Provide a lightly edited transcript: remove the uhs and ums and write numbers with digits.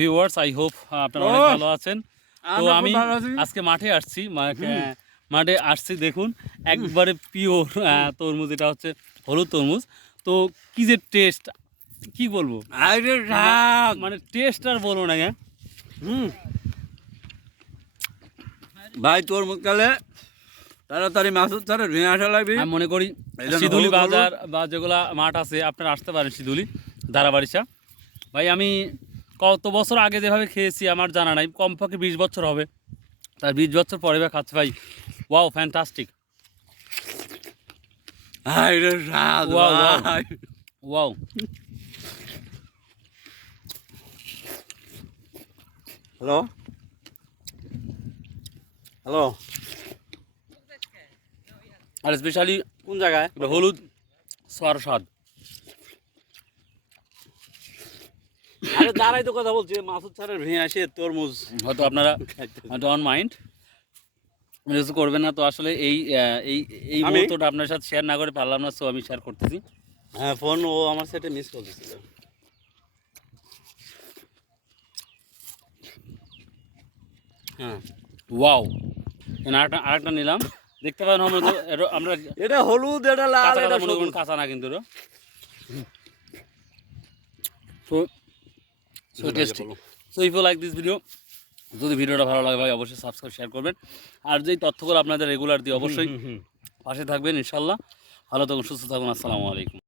Viewers I hope আপনারা অনেক ভালো আছেন। তো আমি আজকে মাঠে আসছি, মাঠে আসছি দেখুন একবারে পিওর তরমুজ, এটা হচ্ছে হলুদ তরমুজ। তো কি যে টেস্ট, কি বলবো, মানে টেস্ট আর বলবো না। ভাই তরমুজ কালে তাড়াতাড়ি মাসুদ স্যারের ভেঙে আসা লাগবে। আমি মনে করি সিধুলি বাজার বা যেগুলা মাঠ আছে আপনারা আসতে পারেন, সিধুলি দারাবাড়িসা। ভাই আমি কত বছর আগে যেভাবে খেয়েছি আমার জানা নাই, কমপক্ষে 20 বছর হবে, তার 20 বছর পরে বা খাচ্ছি ভাই। Wow, fantastic, wow. Hello hello, আর স্পেশালি কোন জায়গায়? হলুদ সোয়ার স্বাদ। আরে দাঁড়াই তো কথা বলছি, মাসুদ স্যারের ভেঙে আসে তরমুজ। হয়তো আপনারা ডোন্ট মাইন্ড, কিছু করবেন না। তো আসলে এই এই এই মুহূর্তটা আপনার সাথে শেয়ার না করে পারলাম না, সো আমি শেয়ার করতেছি। হ্যাঁ, ফোন ও আমার সাথে মিস করতেছিল। হ্যাঁ, ওয়াও। আরেকটা নিলাম, দেখতে পাবেন আমরা এটা হলুদ, এটা লাল, এটা মনে করুন কাঁচা না কিন্তু। So tasty. So if you like this video, যদি ভিডিওটা ভালো লাগে ভাই অবশ্যই সাবস্ক্রাইব শেয়ার করবেন। আর যেই তথ্যগুলো আপনাদের রেগুলার দিয়ে অবশ্যই পাশে থাকবেন ইনশাল্লাহ। ভালো থাকুন, সুস্থ থাকুন, আসসালামু আলাইকুম।